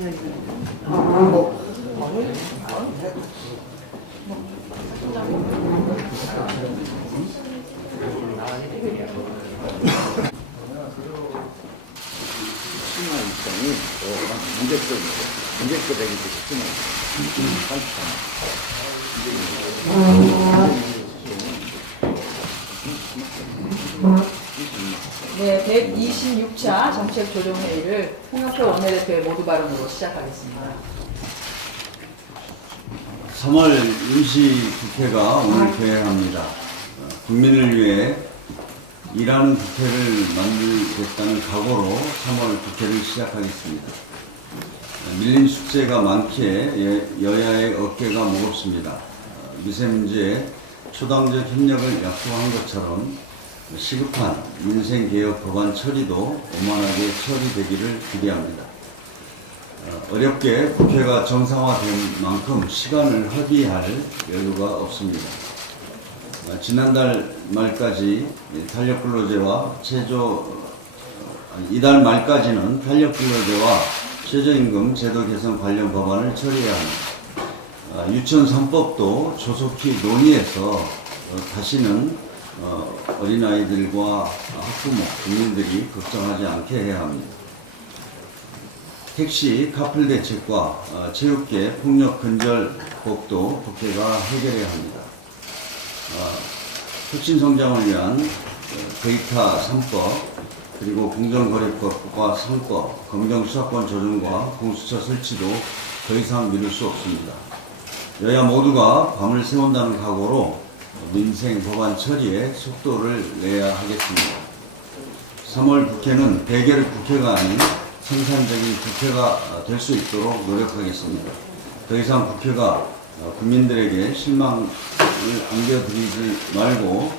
입장이 문제점이고 싶지만 네, 126차 정책조정회의를 홍영표 원내대표의 모두 발언으로 시작하겠습니다. 3월 임시국회가 오늘 개회합니다. 국민을 위해 일하는 국회를 만들겠다는 각오로 3월 국회를 시작하겠습니다. 밀린 숙제가 많기에 여야의 어깨가 무겁습니다. 미세문제에 초당적 협력을 약속한 것처럼 시급한 민생개혁 법안 처리도 원만하게 처리되기를 기대합니다. 어렵게 국회가 정상화된 만큼 시간을 허비할 여유가 없습니다. 지난달 말까지 이달 말까지는 탄력근로제와 최저임금 제도 개선 관련 법안을 처리해야 합니다. 유치원 3법도 조속히 논의해서 다시는 어린아이들과 학부모, 국민들이 걱정하지 않게 해야 합니다. 택시 카풀 대책과 체육계 폭력 근절법도 국회가 해결해야 합니다. 혁신 성장을 위한 데이터 3법, 그리고 공정거래법과 3법, 검경수사권 조정과 공수처 설치도 더 이상 미룰 수 없습니다. 여야 모두가 밤을 새운다는 각오로 민생 법안 처리에 속도를 내야 하겠습니다. 3월 국회는 대결 국회가 아닌 생산적인 국회가 될 수 있도록 노력하겠습니다. 더 이상 국회가 국민들에게 실망을 안겨드리지 말고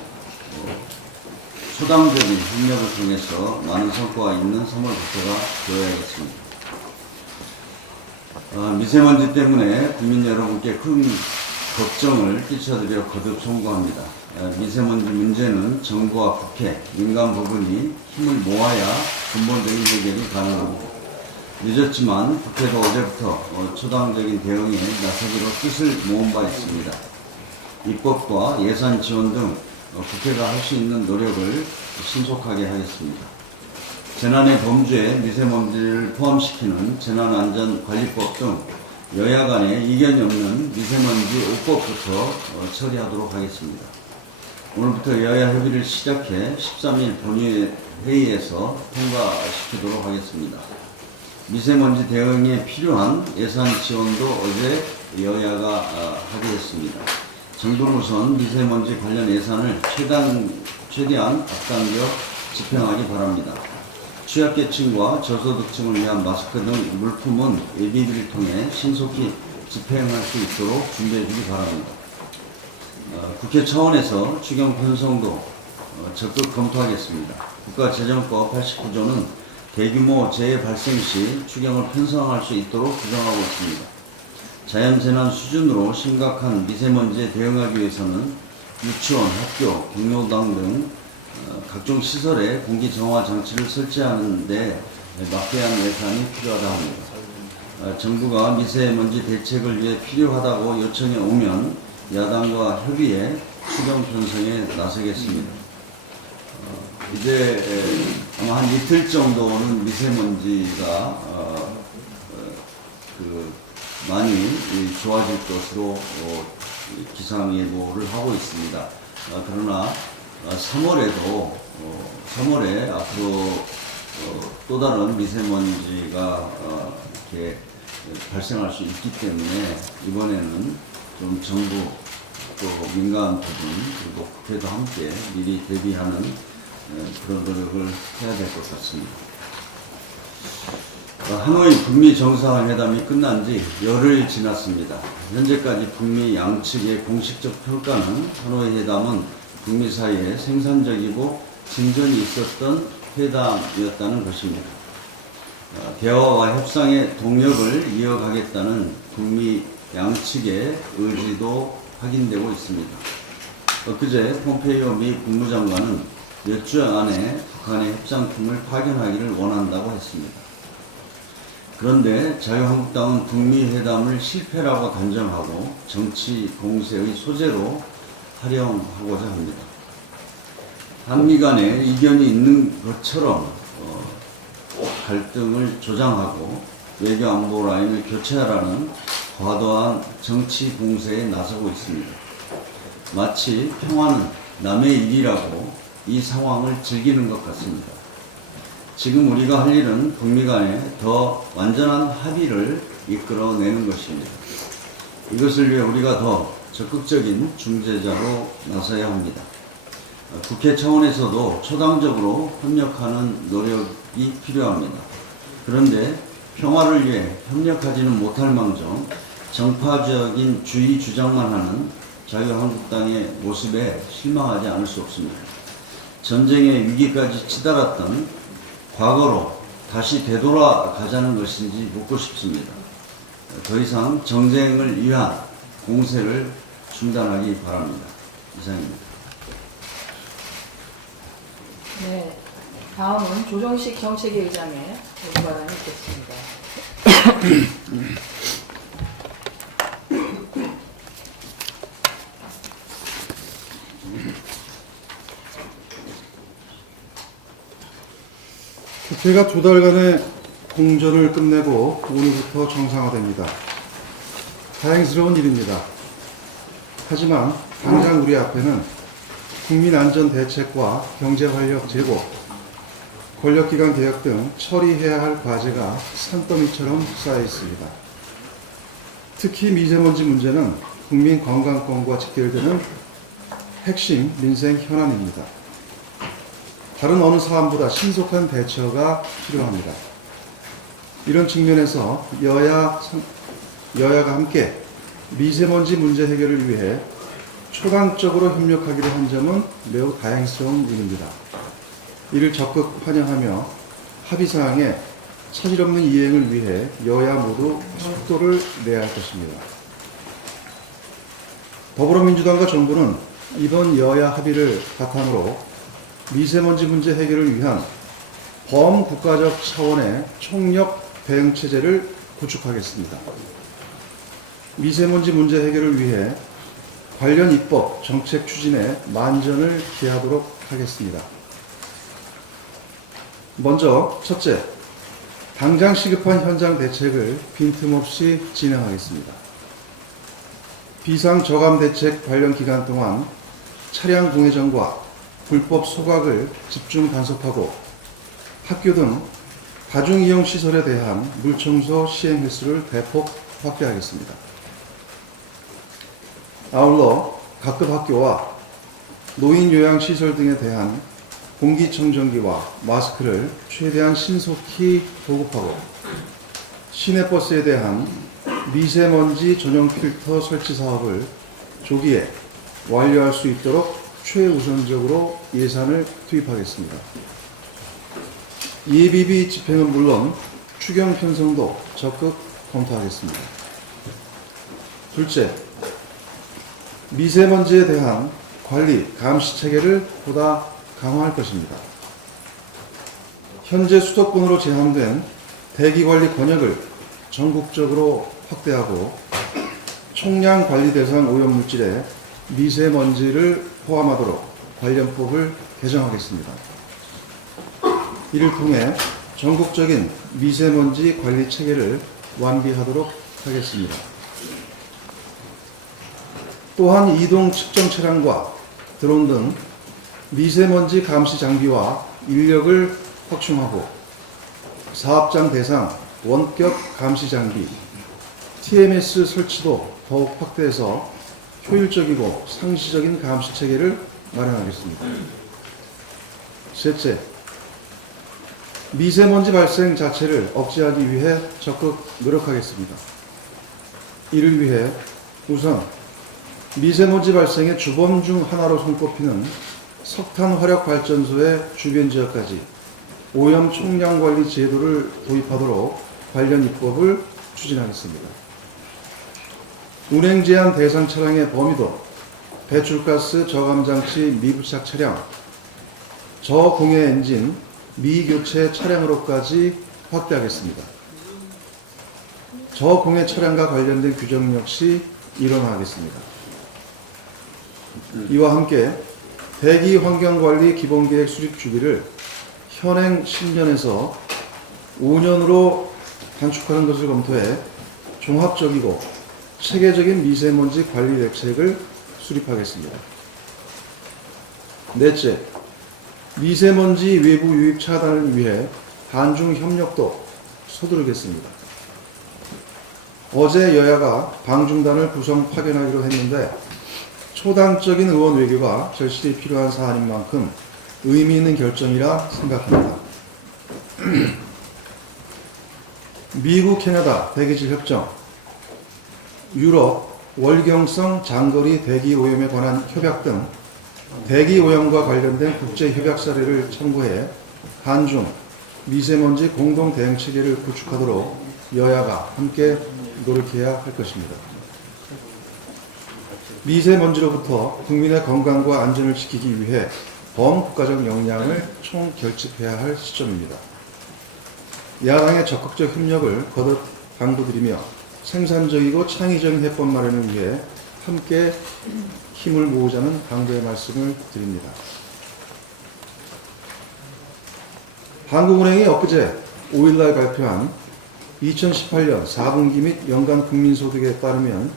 초당적인 협력을 통해서 많은 성과가 있는 3월 국회가 되어야겠습니다. 미세먼지 때문에 국민 여러분께 큰 걱정을 끼쳐드려 거듭 송구합니다. 미세먼지 문제는 정부와 국회, 민간 부분이 힘을 모아야 근본적인 해결이 가능합니다. 늦었지만 국회가 어제부터 초당적인 대응에 나서기로 뜻을 모은 바 있습니다. 입법과 예산 지원 등 국회가 할 수 있는 노력을 신속하게 하겠습니다. 재난의 범주에 미세먼지를 포함시키는 재난안전관리법 등 여야 간에 이견이 없는 미세먼지 5법부터 처리하도록 하겠습니다. 오늘부터 여야 협의를 시작해 13일 본회의에서 통과시키도록 하겠습니다. 미세먼지 대응에 필요한 예산 지원도 어제 여야가 합의했습니다. 정부로선 미세먼지 관련 예산을 최대한 앞당겨 집행하기 바랍니다. 취약계층과 저소득층을 위한 마스크 등 물품은 예비비를 통해 신속히 집행할 수 있도록 준비해 주기 바랍니다. 국회 차원에서 추경 편성도 적극 검토하겠습니다. 국가재정법 89조는 대규모 재해 발생 시 추경을 편성할 수 있도록 규정하고 있습니다. 자연재난 수준으로 심각한 미세먼지에 대응하기 위해서는 유치원, 학교, 경로당 등 각종 시설에 공기 정화 장치를 설치하는 데 막대한 예산이 필요하다 합니다. 정부가 미세먼지 대책을 위해 필요하다고 요청이 오면 야당과 협의해 추경 편성에 나서겠습니다. 이제 아마 한 이틀 정도는 미세먼지가 많이 좋아질 것으로 기상예보를 하고 있습니다. 그러나 3월에 앞으로 또 다른 미세먼지가 이렇게 발생할 수 있기 때문에 이번에는 좀 정부 또 민간 부분 그리고 국회도 함께 미리 대비하는 그런 노력을 해야 될 것 같습니다. 하노이 북미 정상회담이 끝난 지 열흘 지났습니다. 현재까지 북미 양측의 공식적 평가는 하노이 회담은 북미 사이에 생산적이고 진전이 있었던 회담이었다는 것입니다. 대화와 협상의 동력을 이어가겠다는 북미 양측의 의지도 확인되고 있습니다. 엊그제 폼페이오 미 국무장관은 몇 주 안에 북한의 협상팀을 파견하기를 원한다고 했습니다. 그런데 자유한국당은 북미회담을 실패라고 단정하고 정치 공세의 소재로 활용하고자 합니다. 한미 간에 이견이 있는 것처럼 갈등을 조장하고 외교안보 라인을 교체하라는 과도한 정치 공세에 나서고 있습니다. 마치 평화는 남의 일이라고 이 상황을 즐기는 것 같습니다. 지금 우리가 할 일은 북미 간에 더 완전한 합의를 이끌어내는 것입니다. 이것을 위해 우리가 더 적극적인 중재자로 나서야 합니다. 국회 차원에서도 초당적으로 협력하는 노력이 필요합니다. 그런데 평화를 위해 협력하지는 못할 망정 정파적인 주의 주장만 하는 자유한국당의 모습에 실망하지 않을 수 없습니다. 전쟁의 위기까지 치달았던 과거로 다시 되돌아가자는 것인지 묻고 싶습니다. 더 이상 정쟁을 위한 공세를 중단하기 바랍니다. 이상입니다. 네, 다음은 조정식 정책위 의장의 모두 발언이 있겠습니다. 국회가 2달간의 공전을 끝내고 오늘부터 정상화됩니다. 다행스러운 일입니다. 하지만 당장 우리 앞에는 국민안전 대책과 경제활력 제고, 권력기관 개혁 등 처리해야 할 과제가 산더미처럼 쌓여 있습니다. 특히 미세먼지 문제는 국민 건강권과 직결되는 핵심 민생 현안입니다. 다른 어느 사안보다 신속한 대처가 필요합니다. 이런 측면에서 여야가 함께 미세먼지 문제 해결을 위해 초당적으로 협력하기로 한 점은 매우 다행스러운 일입니다. 이를 적극 환영하며 합의사항에 차질 없는 이행을 위해 여야 모두 속도를 내야 할 것입니다. 더불어민주당과 정부는 이번 여야 합의를 바탕으로 미세먼지 문제 해결을 위한 범국가적 차원의 총력 대응체제를 구축하겠습니다. 미세먼지 문제 해결을 위해 관련 입법, 정책 추진에 만전을 기하도록 하겠습니다. 먼저 첫째, 당장 시급한 현장 대책을 빈틈없이 진행하겠습니다. 비상저감 대책 관련 기간 동안 차량 공회전과 불법 소각을 집중 단속하고 학교 등 다중이용 시설에 대한 물청소 시행 횟수를 대폭 확대하겠습니다. 아울러 각급 학교와 노인 요양시설 등에 대한 공기청정기와 마스크를 최대한 신속히 보급하고 시내버스에 대한 미세먼지 전용 필터 설치 사업을 조기에 완료할 수 있도록 최우선적으로 예산을 투입하겠습니다. 예비비 집행은 물론 추경 편성도 적극 검토하겠습니다. 둘째, 미세먼지에 대한 관리, 감시 체계를 보다 강화할 것입니다. 현재 수도권으로 제한된 대기관리 권역을 전국적으로 확대하고 총량 관리 대상 오염물질에 미세먼지를 포함하도록 관련법을 개정하겠습니다. 이를 통해 전국적인 미세먼지 관리 체계를 완비하도록 하겠습니다. 또한 이동 측정 차량과 드론 등 미세먼지 감시 장비와 인력을 확충하고 사업장 대상 원격 감시 장비 TMS 설치도 더욱 확대해서 효율적이고 상시적인 감시 체계를 마련하겠습니다. 셋째, 미세먼지 발생 자체를 억제하기 위해 적극 노력하겠습니다. 이를 위해 우선 미세먼지 발생의 주범 중 하나로 손꼽히는 석탄 화력 발전소의 주변 지역까지 오염 총량 관리 제도를 도입하도록 관련 입법을 추진하겠습니다. 운행 제한 대상 차량의 범위도 배출가스 저감 장치 미부착 차량, 저공해 엔진 미교체 차량으로까지 확대하겠습니다. 저공해 차량과 관련된 규정 역시 일원하겠습니다. 이와 함께 대기 환경관리 기본계획 수립 주기를 현행 10년에서 5년으로 단축하는 것을 검토해 종합적이고 체계적인 미세먼지 관리 대책을 수립하겠습니다. 넷째, 미세먼지 외부 유입 차단을 위해 한중 협력도 서두르겠습니다. 어제 여야가 방중단을 구성 파견하기로 했는데 초당적인 의원 외교가 절실히 필요한 사안인 만큼 의미 있는 결정이라 생각합니다. 미국 캐나다 대기질 협정, 유럽 월경성 장거리 대기 오염에 관한 협약 등 대기 오염과 관련된 국제 협약 사례를 참고해 한중 미세먼지 공동 대응 체계를 구축하도록 여야가 함께 노력해야 할 것입니다. 미세먼지로부터 국민의 건강과 안전을 지키기 위해 범국가적 역량을 총결집해야 할 시점입니다. 야당의 적극적 협력을 거듭 당부드리며 생산적이고 창의적인 해법 마련을 위해 함께 힘을 모으자는 당부의 말씀을 드립니다. 한국은행이 엊그제 5일날 발표한 2018년 4분기 및 연간 국민소득에 따르면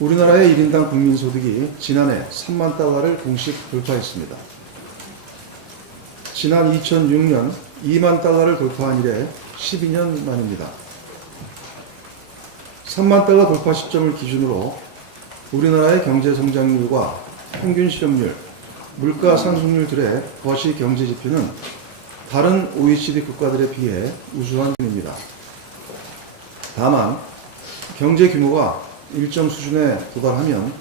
우리나라의 1인당 국민소득이 지난해 3만 달러를 공식 돌파했습니다. 지난 2006년 2만 달러를 돌파한 이래 12년 만입니다. 3만 달러 돌파 시점을 기준으로 우리나라의 경제 성장률과 평균 실업률, 물가 상승률 들의 거시 경제 지표는 다른 OECD 국가들에 비해 우수한 편입니다. 다만 경제 규모가 일정 수준에 도달하면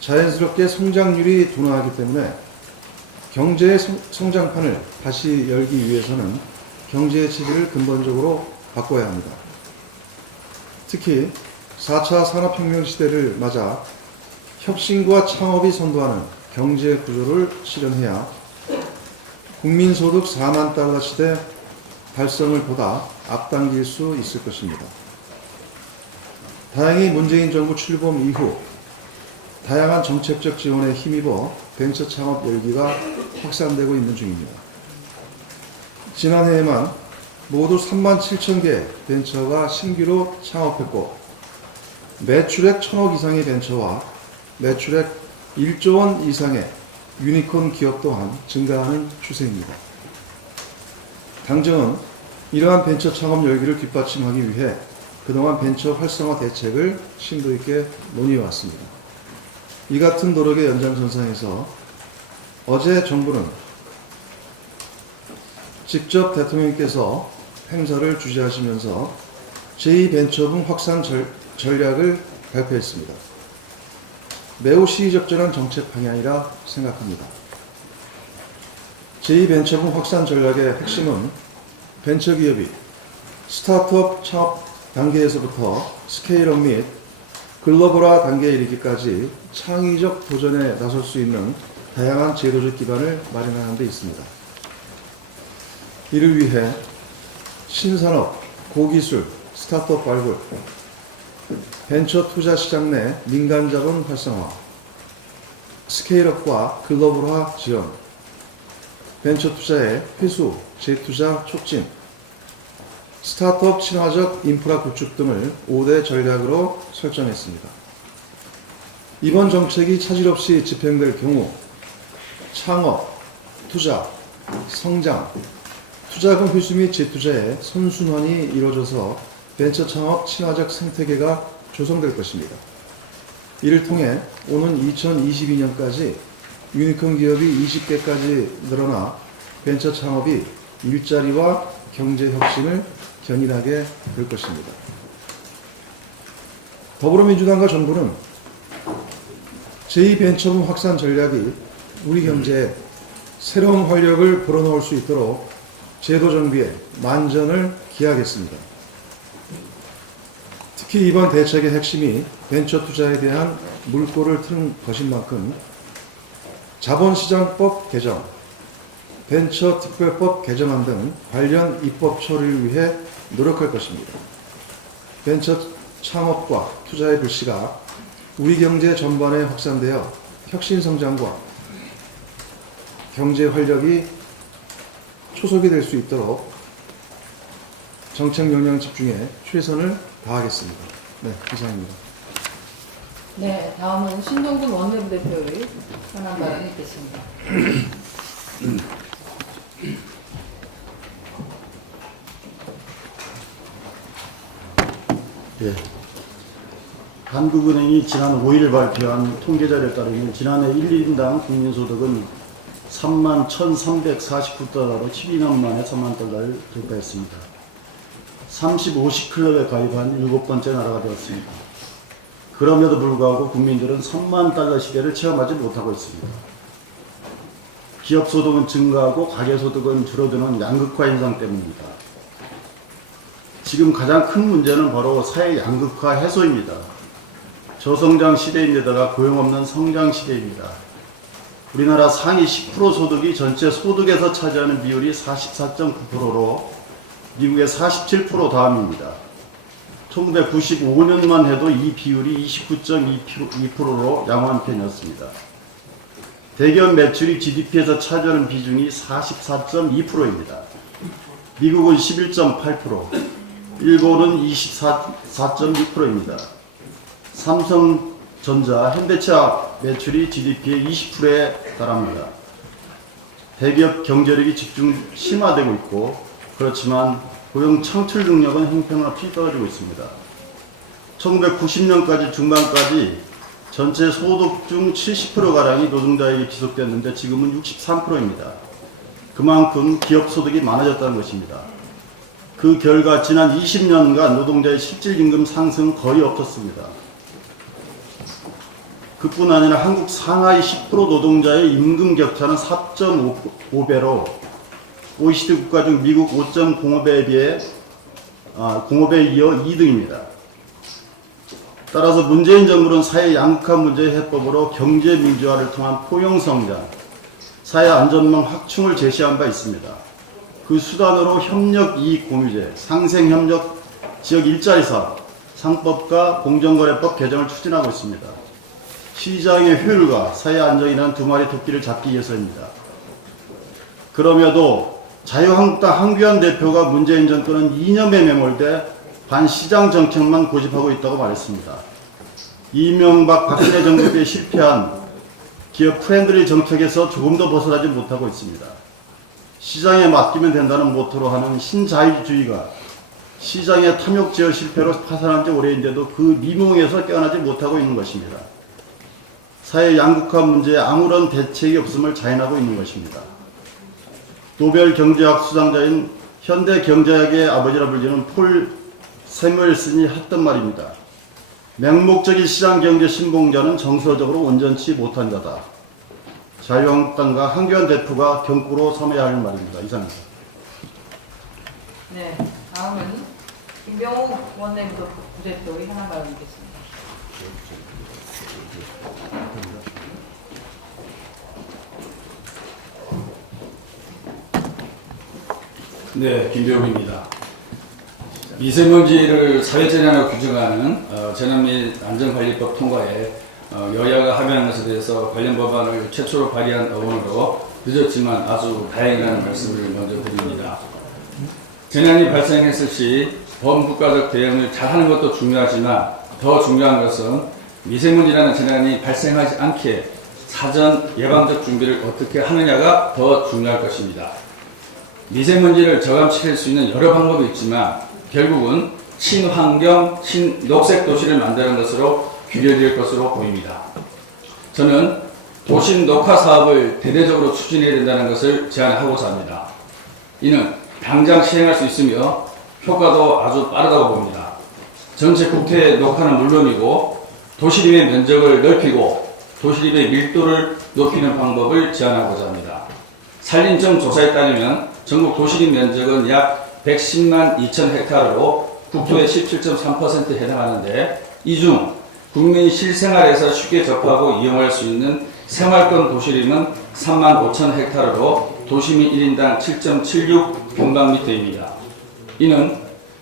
자연스럽게 성장률이 둔화하기 때문에 경제의 성장판을 다시 열기 위해서는 경제의 체계를 근본적으로 바꿔야 합니다. 특히 4차 산업혁명 시대를 맞아 혁신과 창업이 선도하는 경제 구조를 실현해야 국민소득 4만 달러 시대 달성을 보다 앞당길 수 있을 것입니다. 다행히 문재인 정부 출범 이후 다양한 정책적 지원에 힘입어 벤처 창업 열기가 확산되고 있는 중입니다. 지난해에만 모두 3만 7천 개 벤처가 신규로 창업했고 매출액 1,000억 이상의 벤처와 매출액 1조 원 이상의 유니콘 기업 또한 증가하는 추세입니다. 당정은 이러한 벤처 창업 열기를 뒷받침하기 위해 그동안 벤처 활성화 대책을 심도 있게 논의해왔습니다. 이 같은 노력의 연장선상에서 어제 정부는 직접 대통령께서 행사를 주재하시면서 제2벤처붐 확산 전략을 발표했습니다. 매우 시의적절한 정책 방향이라 생각합니다. 제2벤처붐 확산 전략의 핵심은 벤처기업이 스타트업 창업 단계에서부터 스케일업 및 글로벌화 단계에 이르기까지 창의적 도전에 나설 수 있는 다양한 제도적 기반을 마련하는 데 있습니다. 이를 위해 신산업, 고기술, 스타트업 발굴, 벤처 투자 시장 내 민간 자본 활성화, 스케일업과 글로벌화 지원, 벤처 투자의 회수, 재투자 촉진, 스타트업 친화적 인프라 구축 등을 5대 전략으로 설정했습니다. 이번 정책이 차질 없이 집행될 경우 창업, 투자, 성장, 투자금 회수 및 재투자의 선순환이 이루어져서 벤처 창업 친화적 생태계가 조성될 것입니다. 이를 통해 오는 2022년까지 유니콘 기업이 20개까지 늘어나 벤처 창업이 일자리와 경제 혁신을 견인하게 될 것입니다. 더불어민주당과 정부는 제2벤처붐 확산 전략이 우리 경제에 새로운 활력을 불어넣을 수 있도록 제도 정비에 만전을 기하겠습니다. 특히 이번 대책의 핵심이 벤처 투자에 대한 물꼬를 트는 것인 만큼 자본시장법 개정, 벤처 특별법 개정안 등 관련 입법 처리를 위해 노력할 것입니다. 벤처 창업과 투자의 불씨가 우리 경제 전반에 확산되어 혁신 성장과 경제 활력이 초석이 될 수 있도록 정책 역량 집중에 최선을 다하겠습니다. 네, 이상입니다. 네, 다음은 신동근 원내부대표의 현안 발언이 있겠습니다. 예. 한국은행이 지난 5일 발표한 통계자료에 따르면 지난해 1인당 국민소득은 31,349달러로 12년 만에 3만 달러를 돌파했습니다. 30, 50클럽에 가입한 7번째 나라가 되었습니다. 그럼에도 불구하고 국민들은 3만 달러 시대를 체험하지 못하고 있습니다. 기업소득은 증가하고 가계소득은 줄어드는 양극화 현상 때문입니다. 지금 가장 큰 문제는 바로 사회 양극화 해소입니다. 저성장 시대인데다가 고용 없는 성장 시대입니다. 우리나라 상위 10% 소득이 전체 소득에서 차지하는 비율이 44.9%로 미국의 47% 다음입니다. 1995년만 해도 이 비율이 29.2%로 양호한 편이었습니다. 대기업 매출이 GDP에서 차지하는 비중이 44.2%입니다. 미국은 11.8%, 일본은 24.6%입니다. 삼성전자, 현대차 매출이 GDP의 20%에 달합니다. 대기업 경제력이 집중 심화되고 있고, 그렇지만 고용 창출 능력은 형편없이 떨어지고 있습니다. 1990년까지 중반까지 전체 소득 중 70%가량이 노동자에게 기속됐는데 지금은 63%입니다. 그만큼 기업 소득이 많아졌다는 것입니다. 그 결과 지난 20년간 노동자의 실질임금 상승은 거의 없었습니다. 그뿐 아니라 한국 상하이 10% 노동자의 임금 격차는 4.5배로 OECD 국가 중 미국 5.05배에 비해 05배에 이어 2등입니다. 따라서 문재인 정부는 사회 양극화 문제 해법으로 경제 민주화를 통한 포용성장, 사회 안전망 확충을 제시한 바 있습니다. 그 수단으로 협력 이익 공유제, 상생협력 지역 일자리 사업, 상법과 공정거래법 개정을 추진하고 있습니다. 시장의 효율과 사회 안정이라는 두 마리 토끼를 잡기 위해서입니다. 그럼에도 자유한국당 한규안 대표가 문재인 정권은 이념에 매몰돼 반시장 정책만 고집하고 있다고 말했습니다. 이명박 박근혜 정부 때 실패한 기업 프렌들리 정책에서 조금도 벗어나지 못하고 있습니다. 시장에 맡기면 된다는 모토로 하는 신자유주의가 시장의 탐욕 제어 실패로 파산한 지 오래인데도 그 미몽에서 깨어나지 못하고 있는 것입니다. 사회 양극화 문제에 아무런 대책이 없음을 자인하고 있는 것입니다. 노벨 경제학 수상자인 현대 경제학의 아버지라 불리는 폴 세뮤엘슨이 했던 말입니다. 맹목적인 시장 경제 신봉자는 정서적으로 온전치 못한 자다. 자유한국당과 한규안 대표가 경고로 삼아야 할 말입니다. 이상입니다. 네, 다음은 김병욱 원내부대표의 현안 발언이 있겠습니다. 네, 김병욱입니다. 미세먼지를 사회재난으로 규정하는 재난 및 안전관리법 통과에 여야가 합의한 것에 대해서 관련 법안을 최초로 발의한 의원으로 늦었지만 아주 다행이라는 말씀을 먼저 드립니다. 재난이 발생했을 시 범국가적 대응을 잘하는 것도 중요하지만 더 중요한 것은 미세먼지라는 재난이 발생하지 않게 사전 예방적 준비를 어떻게 하느냐가 더 중요할 것입니다. 미세먼지를 저감시킬 수 있는 여러 방법이 있지만 결국은 친환경, 친녹색 도시를 만드는 것으로 귀결될 것으로 보입니다. 저는 도심 녹화 사업을 대대적으로 추진해야 된다는 것을 제안하고자 합니다. 이는 당장 시행할 수 있으며 효과도 아주 빠르다고 봅니다. 전체 국토의 녹화는 물론이고 도시림의 면적을 넓히고 도시림의 밀도를 높이는 방법을 제안하고자 합니다. 산림청 조사에 따르면 전국 도시림 면적은 약 110만 2천 헥타르로 국토의 17.3%에 해당하는데 이 중 국민이 실생활에서 쉽게 접하고 이용할 수 있는 생활권 도시림은 3만 5천 헥타르로 도시민 1인당 7.76 평방미터입니다. 이는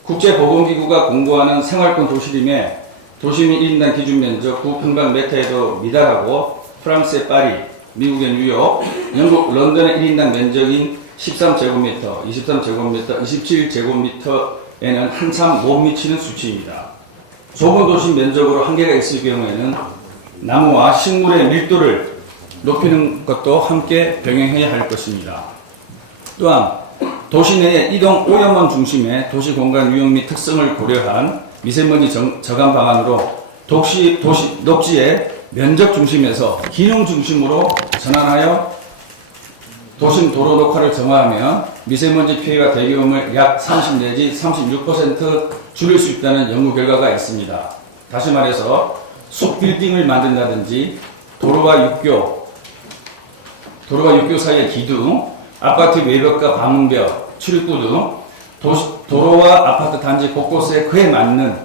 국제보건기구가 공고하는 생활권 도시림의 도시민 1인당 기준 면적 9평방미터에도 미달하고 프랑스의 파리, 미국의 뉴욕, 영국 런던의 1인당 면적인 13제곱미터, 23제곱미터, 27제곱미터에는 한참 못 미치는 수치입니다. 좁은 도시 면적으로 한계가 있을 경우에는 나무와 식물의 밀도를 높이는 것도 함께 병행해야 할 것입니다. 또한 도시 내의 이동 오염원 중심의 도시 공간 유형 및 특성을 고려한 미세먼지 저감 방안으로 녹지의 면적 중심에서 기능 중심으로 전환하여 도심 도로 녹화를 정화하면 미세먼지 피해가 대기오염을 약 30 내지 36% 줄일 수 있다는 연구 결과가 있습니다. 다시 말해서 숲 빌딩을 만든다든지 도로와 육교 사이의 기둥, 아파트 외벽과 방음벽, 출입구 등 도로와 아파트 단지 곳곳에 그에 맞는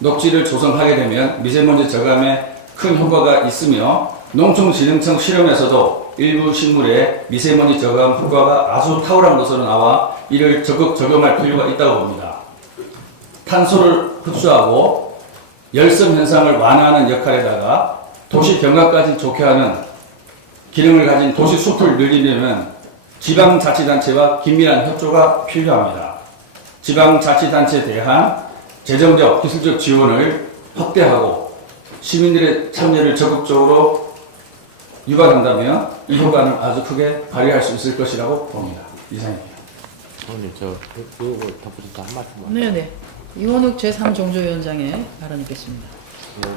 녹지를 조성하게 되면 미세먼지 저감에 큰 효과가 있으며 농촌진흥청 실험에서도 일부 식물의 미세먼지 저감 효과가 아주 탁월한 것으로 나와 이를 적극 적용할 필요가 있다고 봅니다. 탄소를 흡수하고 열섬 현상을 완화하는 역할에다가 도시 경관까지 좋게 하는 기능을 가진 도시 숲을 늘리려면 지방자치단체와 긴밀한 협조가 필요합니다. 지방자치단체에 대한 재정적, 기술적 지원을 확대하고 시민들의 참여를 적극적으로 유발한다면 이 효과는 아주 크게 발휘할 수 있을 것이라고 봅니다. 이상입니다. 오늘 그거 덧붙여서 한 말씀. 네네. 이원욱 제3정조위원장의 발언 있겠습니다.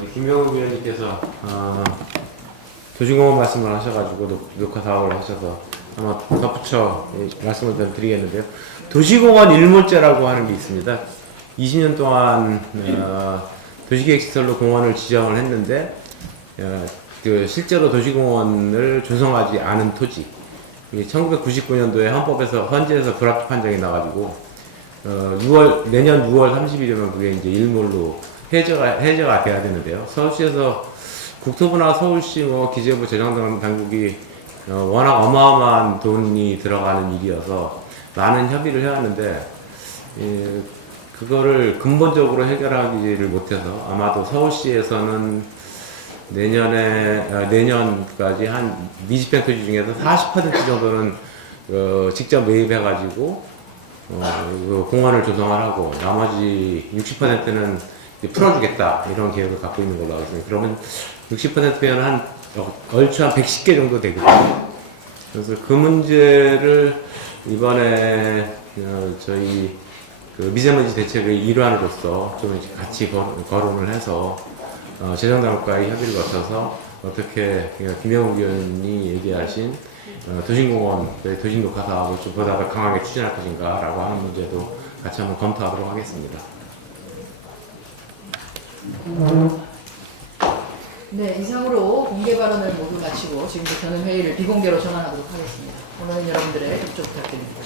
우리 김병욱 위원님께서 도시공원 말씀을 하셔가지고 녹화 사업을 하셔서 아마 덧붙여 말씀을 좀 드리겠는데요. 도시공원 일몰제라고 하는 게 있습니다. 20년 동안 도시계획시설로 공원을 지정을 했는데 실제로 도시공원을 조성하지 않은 토지. 1999년도에 헌재에서 불합치 판정이 나가지고 내년 6월 30일이면 그게 이제 일몰로 해제가 돼야 되는데요. 서울시에서 국토부나 서울시 기재부 재정 당국이 워낙 어마어마한 돈이 들어가는 일이어서 많은 협의를 해왔는데 그거를 근본적으로 해결하기를 못해서 아마도 서울시에서는 내년까지 한 미집행 토지 중에서 40% 정도는 직접 매입해가지고 공원을 조성을 하고 나머지 60%는 풀어주겠다 이런 계획을 갖고 있는 걸로 알고 있습니다. 그러면 60%면 한 얼추 한 110개 정도 되거든요. 그래서 그 문제를 이번에 저희 미세먼지 대책의 일환으로서 좀 같이 거론을 해서 재정당국과의 협의를 거쳐서 어떻게 김영욱 의원이 얘기하신 도심공원, 도심녹화 사업을 좀 보다 더 강하게 추진할 것인가 라고 하는 문제도 같이 한번 검토하도록 하겠습니다. 네, 이상으로 공개 발언을 모두 마치고 지금부터는 회의를 비공개로 전환하도록 하겠습니다. 오늘은 여러분들의 협조 부탁드립니다.